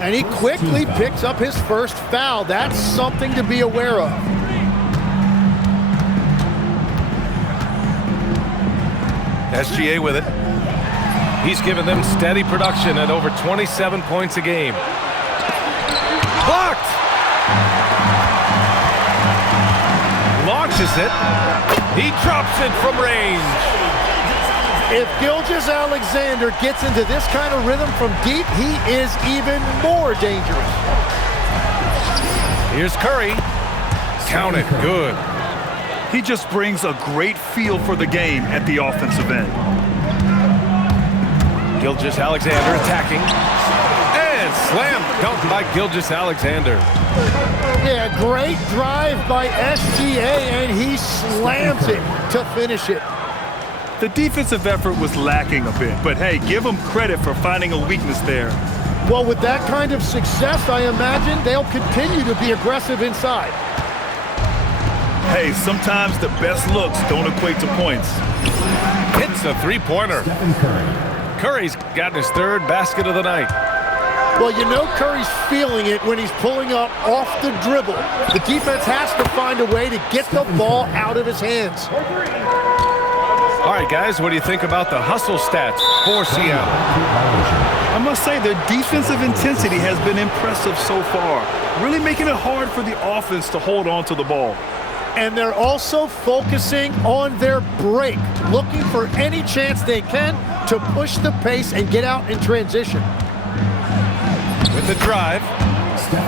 And he quickly picks up his first foul. That's something to be aware of. SGA with it. He's given them steady production at over 27 points a game. Blocked! Launches it. He drops it from range. If Gilgeous-Alexander gets into this kind of rhythm from deep, he is even more dangerous. Here's Curry. Count it. Good. He just brings a great feel for the game at the offensive end. Gilgeous-Alexander attacking. And slam dunk by Gilgeous-Alexander. Yeah, great drive by SGA, and he slams it to finish it. The defensive effort was lacking a bit, but hey, give them credit for finding a weakness there. Well, with that kind of success, I imagine they'll continue to be aggressive inside. Hey, sometimes the best looks don't equate to points. Hits a three-pointer. Curry's gotten his third basket of the night. Well, you know Curry's feeling it when he's pulling up off the dribble. The defense has to find a way to get the ball out of his hands. All right, guys, what do you think about the hustle stats for Seattle? I must say their defensive intensity has been impressive so far, really making it hard for the offense to hold on to the ball. And they're also focusing on their break, looking for any chance they can to push the pace and get out in transition. With the drive,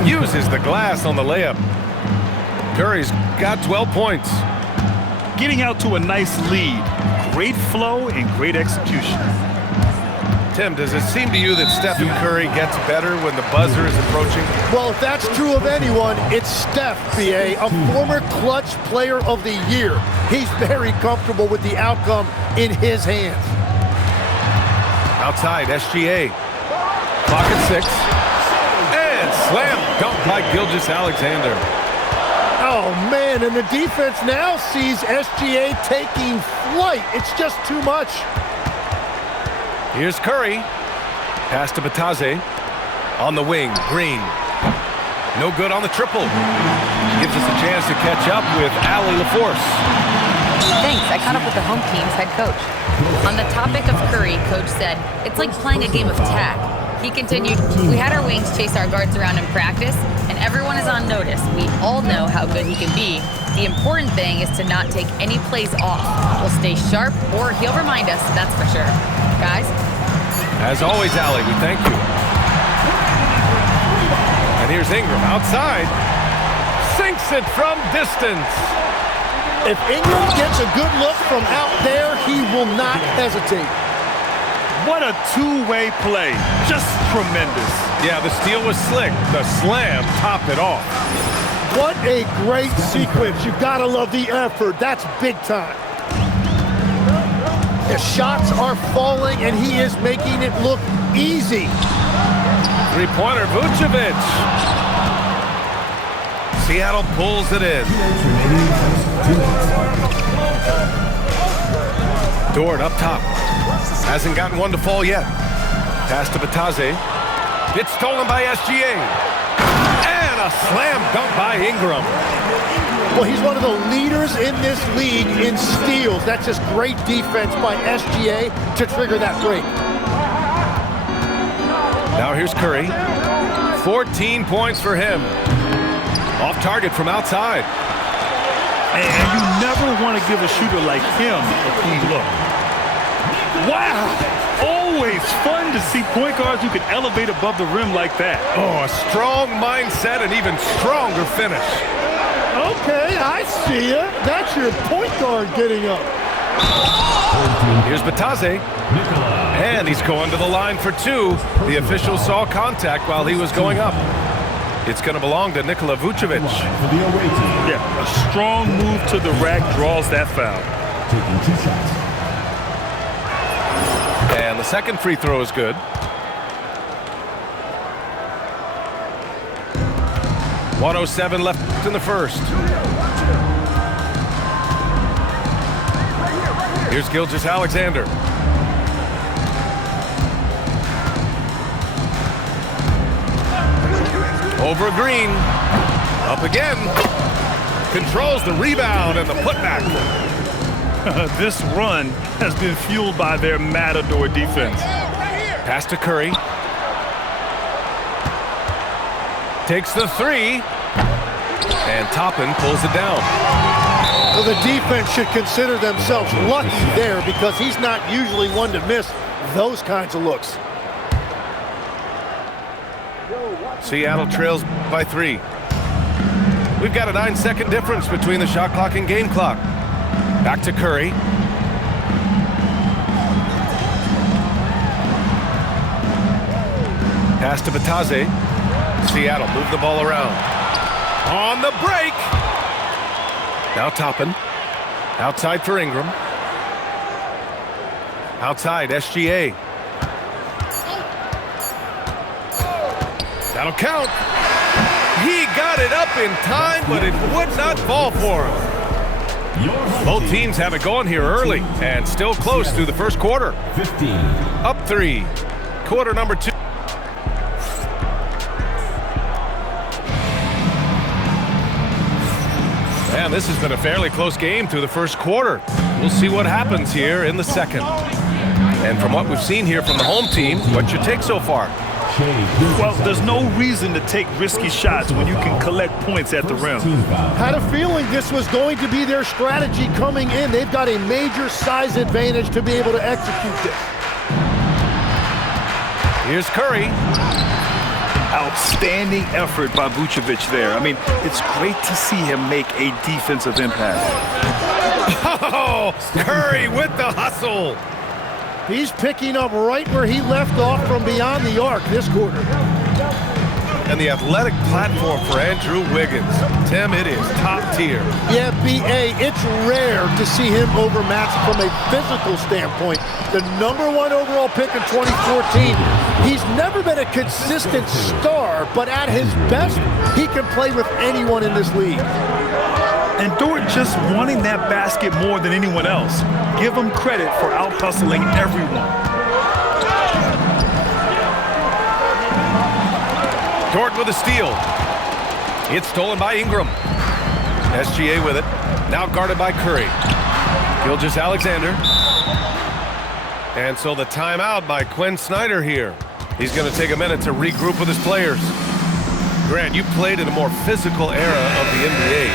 uses the glass on the layup. Curry's got 12 points. Getting out to a nice lead. Great flow and great execution. Tim, does it seem to you that Stephen Curry gets better when the buzzer is approaching? Well, if that's true of anyone, it's Steph, B.A., a former clutch player of the year. He's very comfortable with the outcome in his hands. Outside, SGA. Clock at 6. And slam dunk by Gilgeous-Alexander. Oh, man, and the defense now sees SGA taking flight. It's just too much. Here's Curry. Pass to Batase. On the wing, Green. No good on the triple. Gives us a chance to catch up with Allie LaForce. Thanks. I caught up with the home team's head coach. On the topic of Curry, coach said, it's like playing a game of tag. He continued, we had our wings chase our guards around in practice, and everyone is on notice. We all know how good he can be. The important thing is to not take any plays off. We'll stay sharp, or he'll remind us, that's for sure. Guys? As always, Allie, we thank you. And here's Ingram outside. Sinks it from distance. If Ingram gets a good look from out there, he will not hesitate. What a two-way play. Just tremendous. Yeah, the steal was slick. The slam topped it off. What a great sequence. You've got to love the effort. That's big time. The shots are falling, and he is making it look easy. Three-pointer, Vucevic. Seattle pulls it in. Dort up top. Hasn't gotten one to fall yet. Pass to Batase. It's stolen by SGA. And a slam dunk by Ingram. Well, he's one of the leaders in this league in steals. That's just great defense by SGA to trigger that break. Now here's Curry. 14 points for him. Off target from outside. And you never want to give a shooter like him a clean look. Wow! Always fun to see point guards who can elevate above the rim like that. Oh, a strong mindset and even stronger finish. Okay, I see ya. That's your point guard getting up. Here's Batase. And he's going to the line for two. The official saw contact while he was going up. It's going to belong to Nikola Vucevic. Yeah, a strong move to the rack draws that foul. Taking 2 shots. And the second free throw is good. .107 left in the first. Here's Gilgeous-Alexander. Over Green. Up again. Controls the rebound and the putback. This run has been fueled by their Matador defense. Pass to Curry. Takes the three. And Toppin pulls it down. Well, the defense should consider themselves lucky there because he's not usually one to miss those kinds of looks. Seattle trails by 3. We've got a 9-second difference between the shot clock and game clock. Back to Curry. Pass to Batase. Seattle move the ball around. On the break. Now Toppin. Outside for Ingram. Outside, SGA. That'll count. He got it up in time, but it would not fall for him. Both teams have it going here early and still close through the first quarter. 15. Up 3. Quarter number 2. And this has been a fairly close game through the first quarter. We'll see what happens here in the second. And from what we've seen here from the home team, what's your take so far? Well, there's no reason to take risky shots when you can collect points at the rim. Had a feeling this was going to be their strategy coming in. They've got a major size advantage to be able to execute this. Here's Curry. Outstanding effort by Vucevic there. I mean, it's great to see him make a defensive impact. Oh, Curry with the hustle. He's picking up right where he left off from beyond the arc this quarter. And the athletic platform for Andrew Wiggins. Tim, it is top tier. Yeah, B.A., it's rare to see him overmatched from a physical standpoint. The #1 overall pick in 2014. He's never been a consistent star, but at his best, he can play with anyone in this league. And Dort just wanting that basket more than anyone else. Give him credit for out-hustling everyone. Dort with a steal. It's stolen by Ingram. SGA with it. Now guarded by Curry. Gilgeous-Alexander. And so the timeout by Quinn Snyder here. He's going to take a minute to regroup with his players. Grant, you played in a more physical era of the NBA.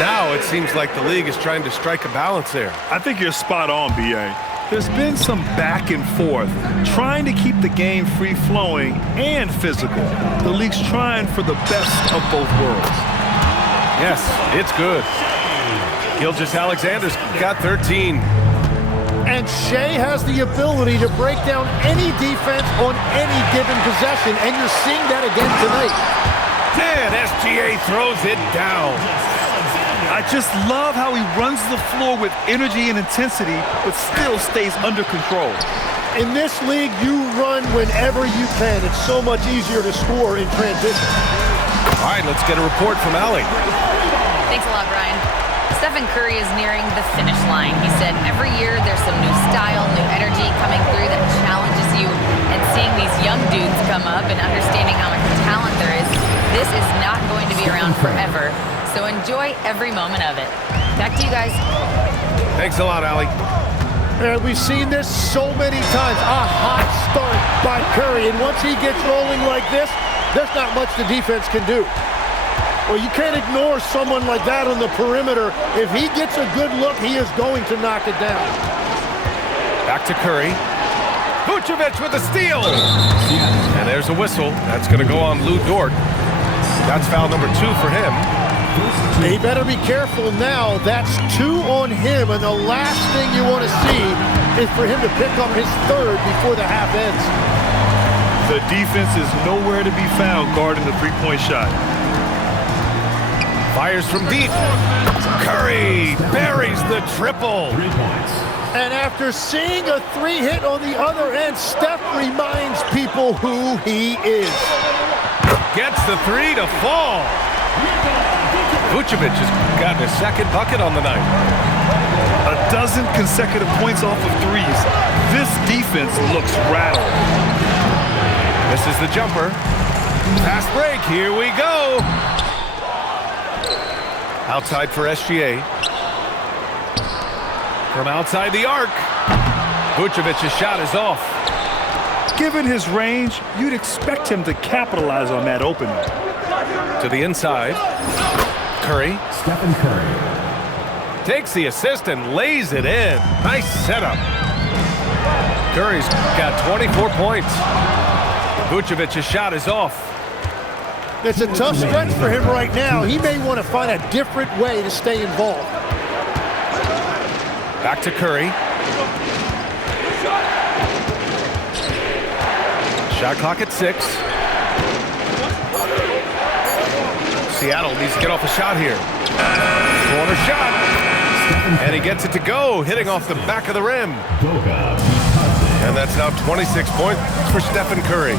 Now it seems like the league is trying to strike a balance there. I think you're spot on, B.A. There's been some back and forth, trying to keep the game free-flowing and physical. The league's trying for the best of both worlds. Yes, it's good. Gilgeous-Alexander's got 13. And Shea has the ability to break down any defense on any given possession, and you're seeing that again tonight. And SGA throws it down. I just love how he runs the floor with energy and intensity, but still stays under control. In this league, you run whenever you can. It's so much easier to score in transition. All right, let's get a report from Allie. Thanks a lot, Brian. Stephen Curry is nearing the finish line. He said every year there's some new style, new energy coming through that challenges you. And seeing these young dudes come up and understanding how much talent there is, this is not going to be around forever. So enjoy every moment of it. Back to you guys. Thanks a lot, Allie. And we've seen this so many times. A hot start by Curry. And once he gets rolling like this, there's not much the defense can do. Well, you can't ignore someone like that on the perimeter. If he gets a good look, he is going to knock it down. Back to Curry. Vucevic with a steal. And there's a whistle. That's going to go on Lou Dort. That's foul number 2 for him. He better be careful now. That's 2 on him, and the last thing you want to see is for him to pick up his 3rd before the half ends. The defense is nowhere to be found guarding the three-point shot. Fires from deep. Curry buries the triple. 3 points. And after seeing a 3 hit on the other end, Steph reminds people who he is. Gets the 3 to fall. Vucevic has gotten his 2nd bucket on the night. 12 consecutive points off of threes. This defense looks rattled. Misses the jumper. Fast break, here we go. Outside for SGA. From outside the arc. Vucevic's shot is off. Given his range, you'd expect him to capitalize on that opening. To the inside. Curry. Stephen Curry. Takes the assist and lays it in. Nice setup. Curry's got 24 points. Vucevic's shot is off. It's a tough stretch for him right now. He may want to find a different way to stay involved. Back to Curry. Shot clock at 6. Seattle needs to get off a shot here. Corner shot. And he gets it to go, hitting off the back of the rim. And that's now 26 points for Stephen Curry.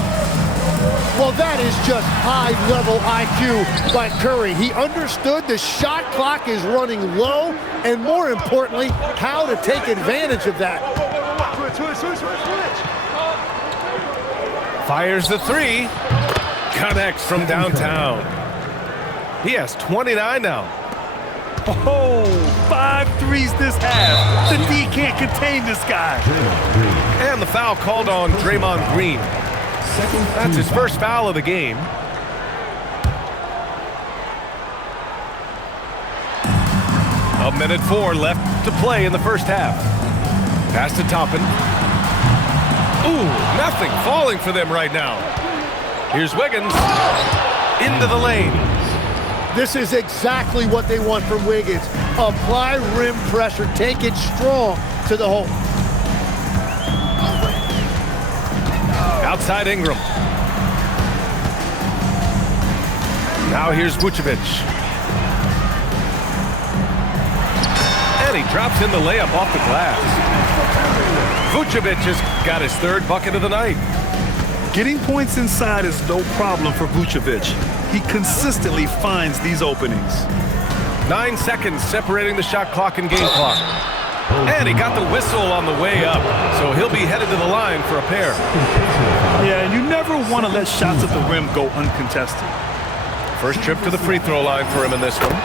Well, that is just high-level IQ by Curry. He understood the shot clock is running low, and more importantly, how to take advantage of that. Fires the 3. Connects from downtown. He has 29 now. Oh, 5 threes this half. The D can't contain this guy. And the foul called on Draymond Green. That's his first foul of the game. A minute 4 left to play in the first half. Pass to Toppin. Ooh, nothing falling for them right now. Here's Wiggins. Into the lane. This is exactly what they want from Wiggins. Apply rim pressure. Take it strong to the hole. Outside Ingram. Now here's Vucevic. And he drops in the layup off the glass. Vucevic has got his 3rd bucket of the night. Getting points inside is no problem for Vucevic. He consistently finds these openings. 9 seconds separating the shot clock and game clock. And he got the whistle on the way up, so he'll be headed to the line for a pair. Yeah, and you never want to let shots at the rim go uncontested. First trip to the free throw line for him in this one.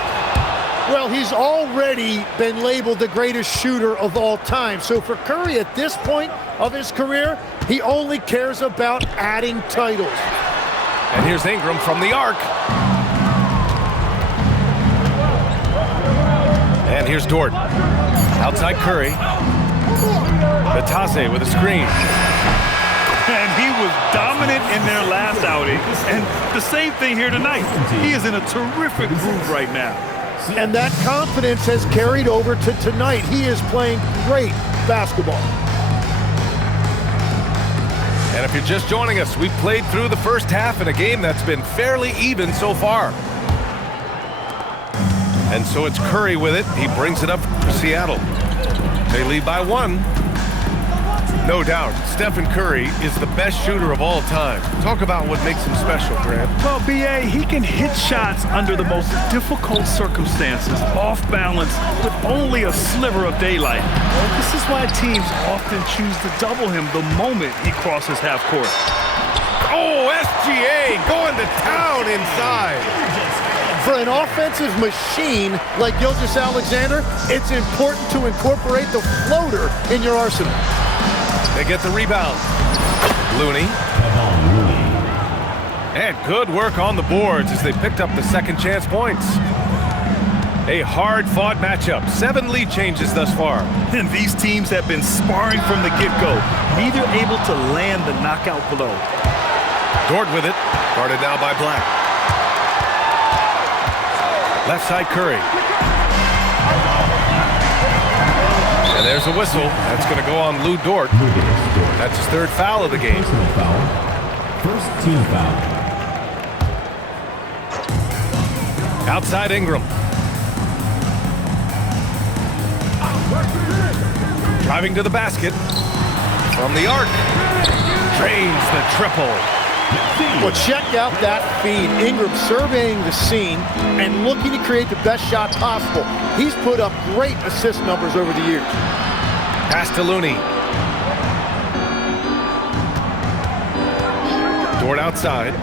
Well, he's already been labeled the greatest shooter of all time. So for Curry at this point of his career, he only cares about adding titles. And here's Ingram from the arc. And here's Dort. Outside Curry. Batase with a screen. And he was dominant in their last outing. And the same thing here tonight. He is in a terrific groove right now. And that confidence has carried over to tonight. He is playing great basketball. And if you're just joining us, we've played through the first half in a game that's been fairly even so far. And so it's Curry with it. He brings it up for Seattle. They lead by 1. No doubt, Stephen Curry is the best shooter of all time. Talk about what makes him special, Grant. Well, B.A., he can hit shots under the most difficult circumstances, off balance, with only a sliver of daylight. This is why teams often choose to double him the moment he crosses half court. Oh, SGA going to town inside. For an offensive machine like Gilgeous-Alexander, it's important to incorporate the floater in your arsenal. They get the rebound. Looney. And good work on the boards as they picked up the second chance points. A hard-fought matchup. 7 lead changes thus far. And these teams have been sparring from the get-go, neither able to land the knockout blow. Dort with it. Guarded now by Black. Left side Curry. And there's a whistle. That's going to go on Lou Dort. That's his 3rd foul of the game. First team foul. Outside Ingram. Driving to the basket. From the arc. Drains the triple. Well, check out that feed. Ingram surveying the scene and looking to create the best shot possible. He's put up great assist numbers over the years. Pass to Looney. Dort outside.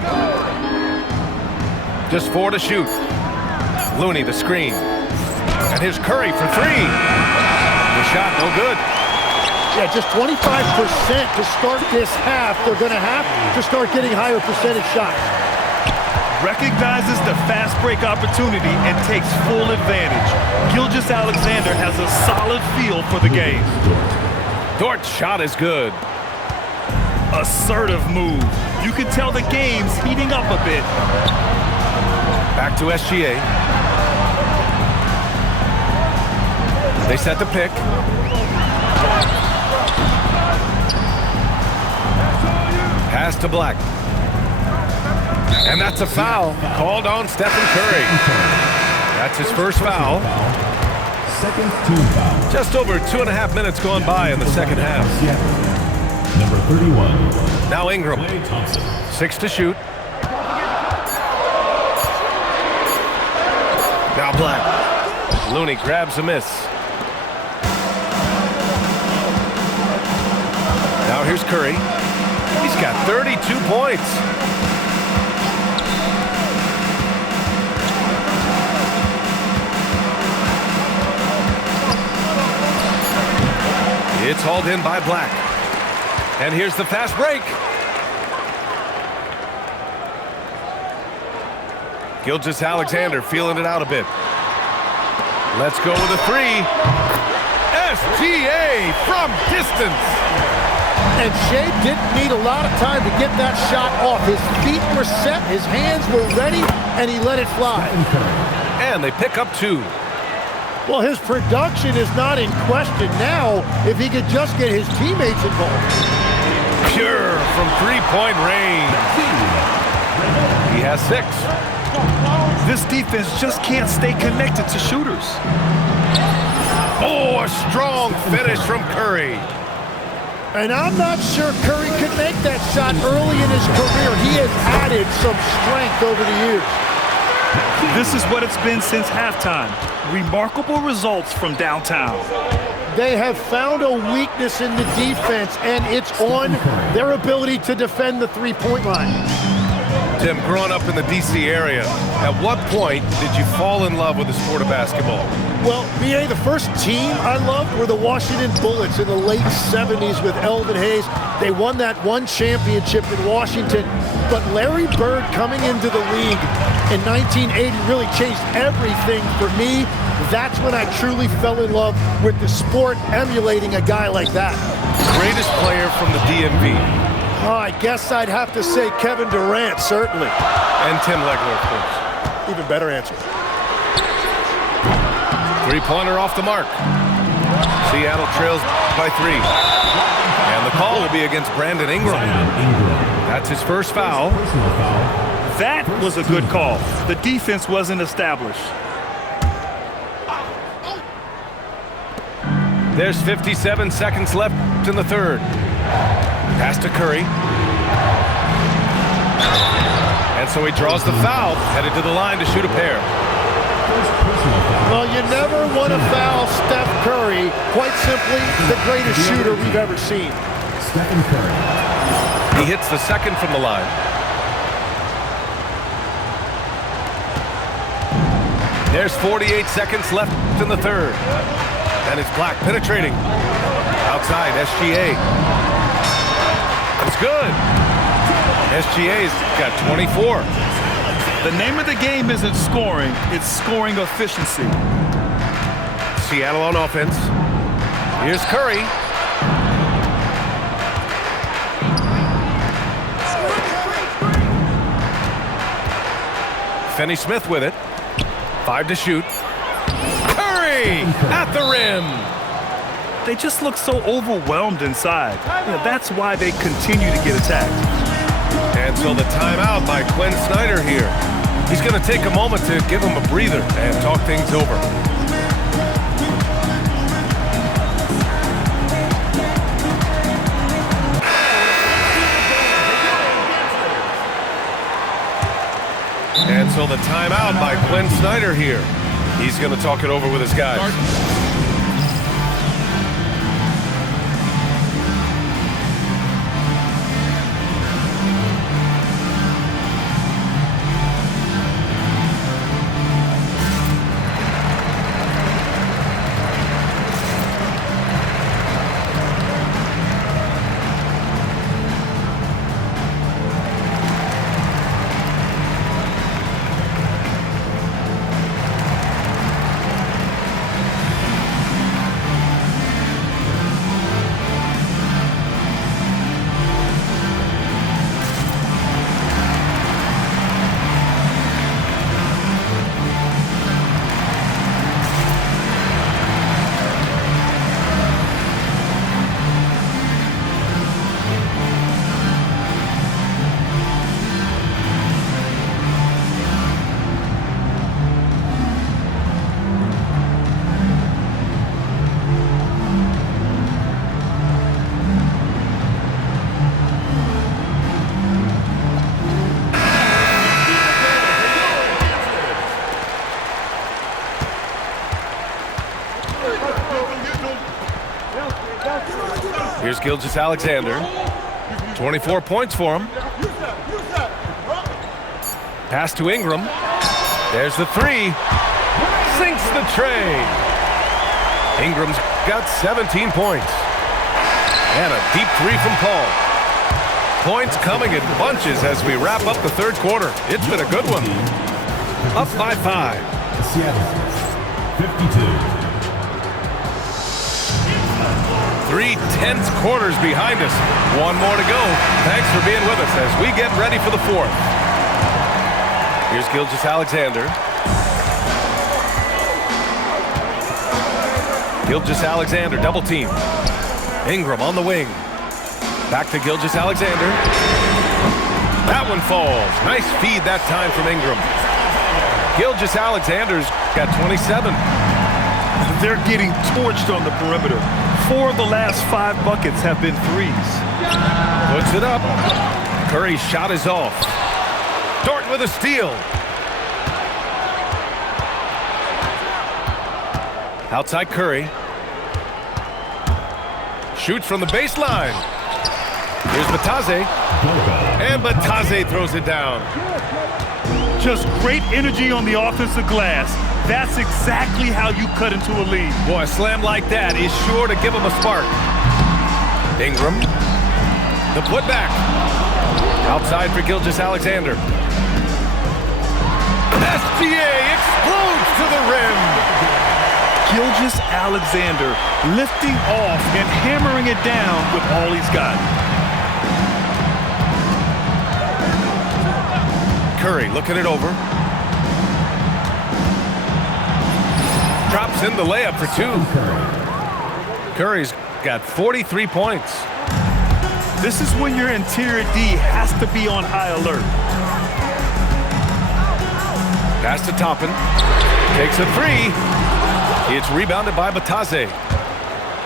Just 4 to shoot. Looney, the screen. And here's Curry for 3. The shot, no good. Yeah, just 25% to start this half. They're going to have to start getting higher percentage shots. Recognizes the fast break opportunity and takes full advantage. Gilgeous-Alexander has a solid feel for the game. Dort's shot is good. Assertive move. You can tell the game's heating up a bit. Back to SGA. They set the pick. Pass to Black. And that's a foul called on Stephen Curry. That's his first foul. Second team foul. Just over 2.5 minutes gone by in the second half. Number 31. Now Ingram. Klay Thompson. 6 to shoot. Now Black. Looney grabs a miss. Now here's Curry. He's got 32 points. It's hauled in by Black. And here's the fast break. Gilgeous-Alexander feeling it out a bit. Let's go with a 3. SGA from distance. And Shea didn't need a lot of time to get that shot off. His feet were set, his hands were ready, and he let it fly. And they pick up 2. Well, his production is not in question now if he could just get his teammates involved. Pure from 3-point range. He has 6. This defense just can't stay connected to shooters. Oh, a strong finish from Curry. And I'm not sure Curry could make that shot early in his career. He has added some strength over the years. This is what it's been since halftime. Remarkable results from downtown. They have found a weakness in the defense, and it's on their ability to defend the three-point line. Tim, growing up in the D.C. area, at what point did you fall in love with the sport of basketball? Well, B.A., the first team I loved were the Washington Bullets in the late 70s with Elvin Hayes. They won that one championship in Washington. But Larry Bird coming into the league in 1980 really changed everything for me. That's when I truly fell in love with the sport, emulating a guy like that. Greatest player from the DMV? Oh, I guess I'd have to say Kevin Durant, certainly. And Tim Legler, of course. Even better answer. Three-pointer off the mark. Seattle trails by 3. And the call will be against Brandon Ingram. That's his first foul. That was a good call. The defense wasn't established. There's 57 seconds left in the third. Pass to Curry. And so he draws the foul, headed to the line to shoot a pair. Well, you never want to foul Steph Curry. Quite simply, the greatest shooter we've ever seen. Stephen Curry. He hits the second from the line. There's 48 seconds left in the third. And it's Black penetrating. Outside, SGA. It's good. SGA's got 24. The name of the game isn't scoring, it's scoring efficiency. Seattle on offense. Here's Curry. Finney-Smith with it. 5 to shoot. Curry at the rim. They just look so overwhelmed inside. That's why they continue to get attacked. And so the timeout by Quinn Snyder here. He's going to take a moment to give him a breather and talk things over. And so the timeout by Quinn Snyder here. He's going to talk it over with his guys. Here's Gilgeous-Alexander. 24 points for him. Pass to Ingram. There's the three. Sinks the tray. Ingram's got 17 points. And a deep three from Paul. Points coming in bunches as we wrap up the third quarter. It's been a good one. Up by 5. Seattle, 52. 3 tense quarters behind us. One more to go. Thanks for being with us as we get ready for the fourth. Here's Gilgeous-Alexander. Gilgeous-Alexander, double team. Ingram on the wing. Back to Gilgeous-Alexander. That one falls. Nice feed that time from Ingram. Gilgeous-Alexander's got 27. They're getting torched on the perimeter. 4 of the last 5 buckets have been threes. Puts it up. Curry's shot is off. Dort with a steal. Outside Curry. Shoots from the baseline. Here's Batase. And Batase throws it down. Just great energy on the offensive glass. That's exactly how you cut into a lead. Boy, a slam like that is sure to give him a spark. Ingram. The putback. Outside for Gilgeous-Alexander. SGA explodes to the rim. Gilgeous-Alexander lifting off and hammering it down with all he's got. Curry looking it over. Drops in the layup for 2. Curry's got 43 points. This is when your interior D has to be on high alert. Pass to Toppin. Takes a 3. It's rebounded by Batase.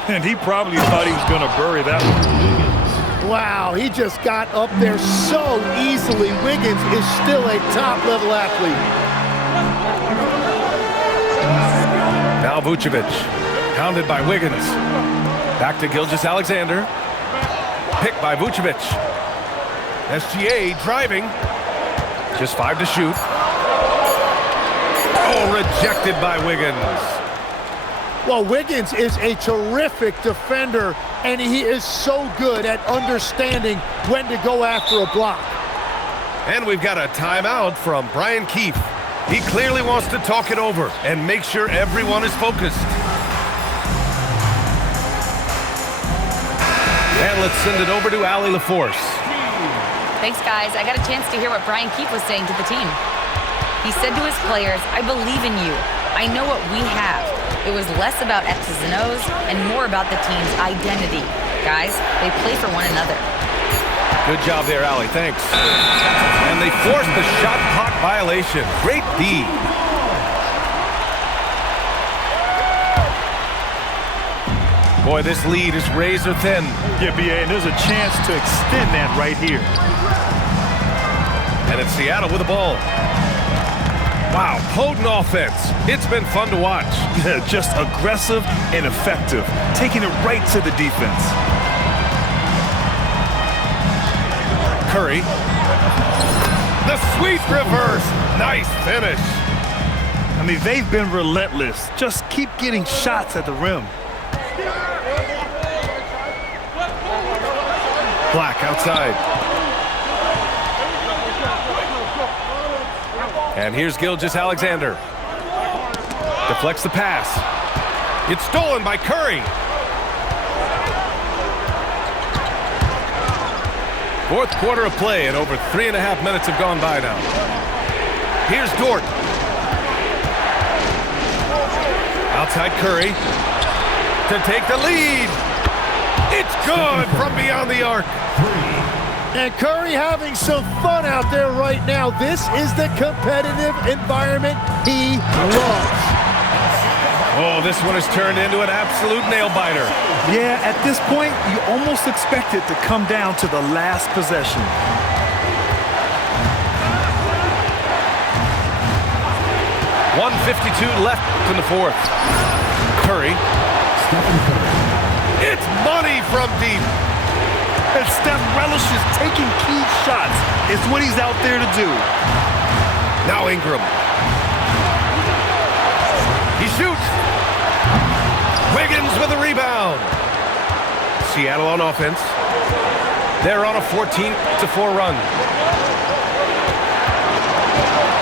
And he probably thought he was going to bury that one. Wow, he just got up there so easily. Wiggins is still a top-level athlete. Now Vucevic, pounded by Wiggins. Back to Gilgeous-Alexander. Picked by Vucevic. SGA driving. Just 5 to shoot. Oh, rejected by Wiggins. Well, Wiggins is a terrific defender, and he is so good at understanding when to go after a block. And we've got a timeout from Brian Keefe. He clearly wants to talk it over and make sure everyone is focused. And let's send it over to Allie LaForce. Thanks, guys. I got a chance to hear what Brian Keefe was saying to the team. He said to his players, I believe in you. I know what we have. It was less about X's and O's and more about the team's identity. Guys, they play for one another. Good job there, Allie. Thanks. And they forced the shot clock violation. Great D. Boy, this lead is razor thin. Yeah, B.A., and there's a chance to extend that right here. And it's Seattle with the ball. Wow, potent offense. It's been fun to watch. Yeah, just aggressive and effective, taking it right to the defense. Curry. The sweep reverse. Nice finish. I mean, they've been relentless. Just keep getting shots at the rim. Black outside. And here's Gilgeous-Alexander. Deflects the pass. It's stolen by Curry. Fourth quarter of play, and over 3.5 minutes have gone by now. Here's Dort. Outside Curry to take the lead. It's good from beyond the arc. And Curry having some fun out there right now. This is the competitive environment he loves. Oh, this one has turned into an absolute nail-biter. Yeah, at this point, you almost expect it to come down to the last possession. .152 left in the fourth. Curry. It's money from deep. And Steph relishes taking key shots. It's what he's out there to do. Now Ingram. He shoots. Wiggins with a rebound. Seattle on offense. They're on a 14-4 run.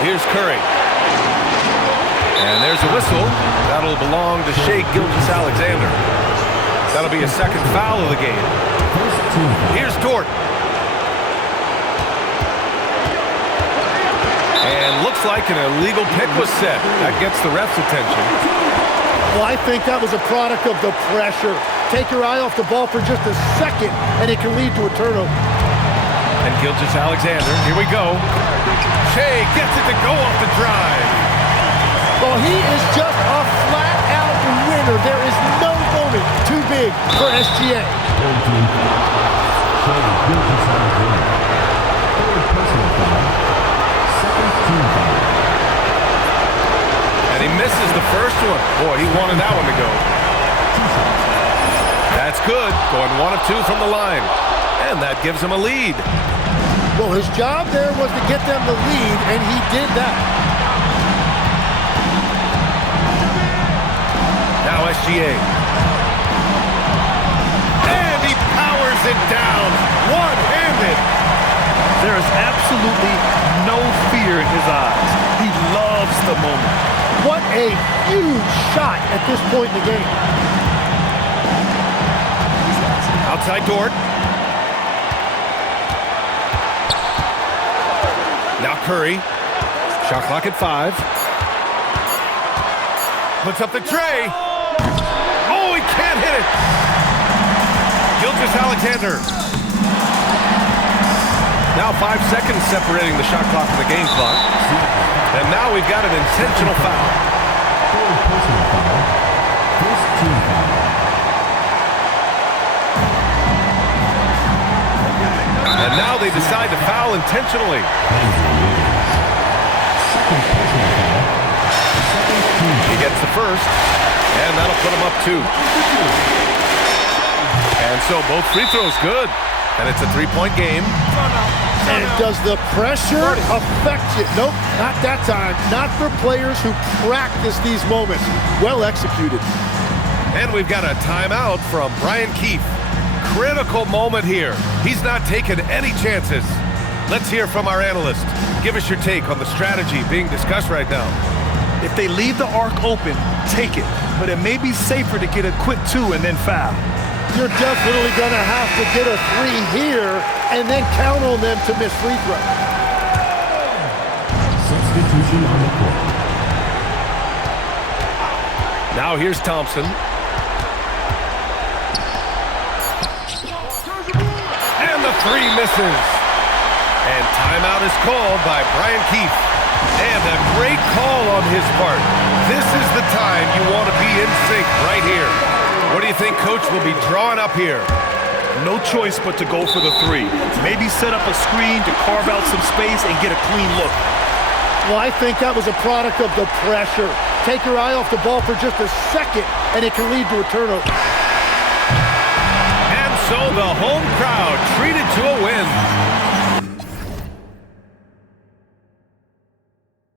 Here's Curry. And there's a whistle. That'll belong to Shai Gilgeous-Alexander. That'll be a second foul of the game. Here's Dort. And looks like an illegal pick was set. That gets the ref's attention. Well, I think that was a product of the pressure. Take your eye off the ball for just a second, and it can lead to a turnover. And Gilgeous-Alexander, here we go. Shai gets it to go off the drive. Well, he is just a flat-out winner. There is no moment too big for SGA. And he misses the first one. Boy, he wanted that one to go. That's good. Going 1 of 2 from the line. And that gives him a lead. Well, his job there was to get them the lead, and he did that. Now SGA. And he powers it down. One-handed. There is absolutely no fear in his eyes. He loves the moment. What a huge shot at this point in the game. Outside Dort. Now Curry. Shot clock at 5. Puts up the tray. Oh, he can't hit it. Gilgeous-Alexander. Now 5 seconds separating the shot clock from the game clock. And now we've got an intentional foul. And now they decide to foul intentionally. He gets the first, and that'll put him up 2. And so both free throws good. And it's a 3-point game. And does the pressure affect you? Nope, not that time. Not for players who practice these moments. Well executed. And we've got a timeout from Brian Keefe. Critical moment here. He's not taking any chances. Let's hear from our analyst. Give us your take on the strategy being discussed right now. If they leave the arc open, take it. But it may be safer to get a quick 2 and then foul. You're definitely going to have to get a 3 here and then count on them to miss free throw. Substitution on the court. Now here's Thompson. And the 3 misses. And timeout is called by Brian Keefe. And a great call on his part. This is the time you want to be in sync right here. What do you think Coach will be drawing up here? No choice but to go for the 3. Maybe set up a screen to carve out some space and get a clean look. Well, I think that was a product of the pressure. Take your eye off the ball for just a second, and it can lead to a turnover. And so the home crowd treated to a win.